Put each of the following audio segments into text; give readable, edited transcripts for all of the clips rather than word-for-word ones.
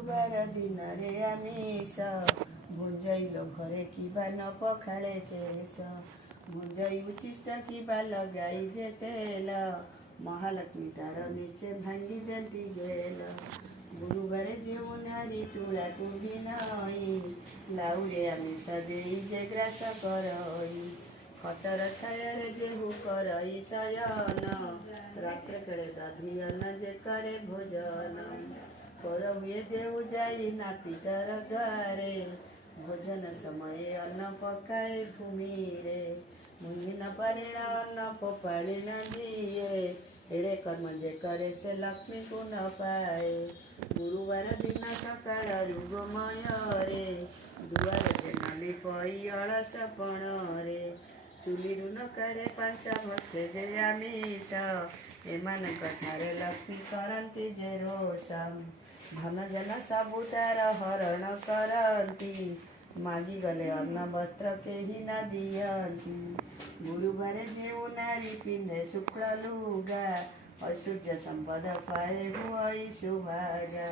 गुरुवार दिन रे आमिष भुंजई लोभरे किबा न पखाळे केश भुंजई उचिष्ट किबा लगाई जे तेल महालक्ष्मी तार निश्चय भांगी देती गेल गुरुवारे जेऊ नारी तुळा तुंडी नई लाउरे आमिष देई जे ग्रास करई खतर छायर जेहू करई शयन रात्र कळे गाधियन जे करे भोजन कर हुए जेऊ जाई नातीटर द्वारे भोजन समय अन्न पकाए भूमि रे मुंगी न परिण अन्न फोपाड़ी न दिए एड़े कर्म जे करे से लक्ष्मी को न पाए गुरुवार दिन सकाळ युगमय रे दुआर जे नाली पई अलस पण रे चुलीरू न काढ़े पांचा भक्ते जे आमिष एमानक ठारे लक्ष्मी करती जे रोषा धन जन सबु तार हरण करती मागी गले अन्न वस्त्र केही न दियंती गुरुवारे जेऊ नारी पिंधे शुक्ल लुगा ऐश्वर्य संपद पाए हुई सुभागा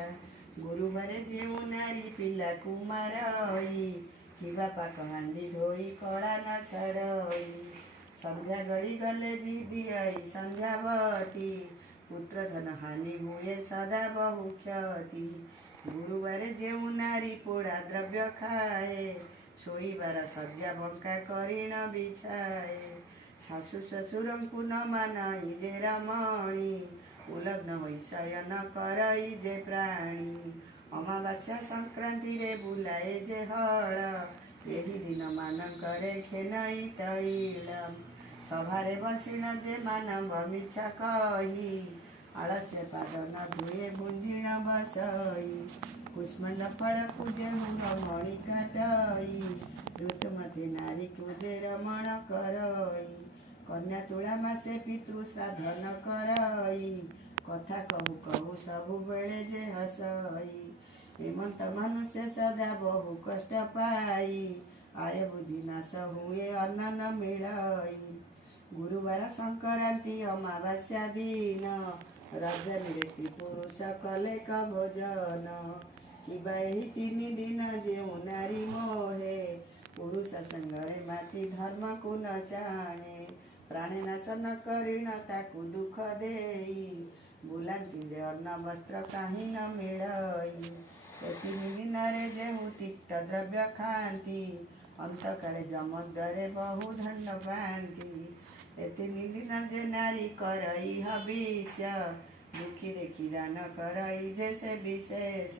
गुरुवारे जेऊ नारी पिला कुमारई किबा पाक हांडी धोई कड़ा न छड़ई संध्या गड़ी गले दीदी आई संध्यावती पुत्र धन हानि हुए सदा बहु क्षति गुरुवारे जेऊ नारी पोड़ा द्रव्य खाए शोईबार सज्जा बंका करी न बिछाए शाशु शशुर को न मानई जे रमणी उलग्न होई शयन करई जे प्राणी अमावास्या संक्रांति रे बुलाए जे हल यही दिन मान करे खेनई तैल सभारे बसिण जे मानव मिछा कही आलस्य पाद न धुए भुंजिण बसई कुष्मंड फल पूजे मणि काटई ऋतुमती नारी पूजे रमण करई कन्या तुला मासे पितृ श्राद्ध न करई कथा कहू कहू सबु बेले जे हसई हेमंत मनुष्य सदा बहु कष्ट पाई आय बुद्धि नाश हुए अन्न न मिलई गुरुवार संक्रांति अमावास्या दिन रजनी रे पुरुष कले क भोजन किबा एही तीन दिन जेऊ नारी मोहे पुरुष संगरे माती धर्म को न चाहे प्राणी नाश न करिण ताकू दुख देई बुलांती जे अन्न वस्त्र काही न मिलई तीन दिन रे जेहू तिक्त द्रव्य खाती अंत काले जमद्वारे बहु दंड पाती तीन दिन जे नारी करई हविष्य दुखी देखी दान करई जैसे विशेष।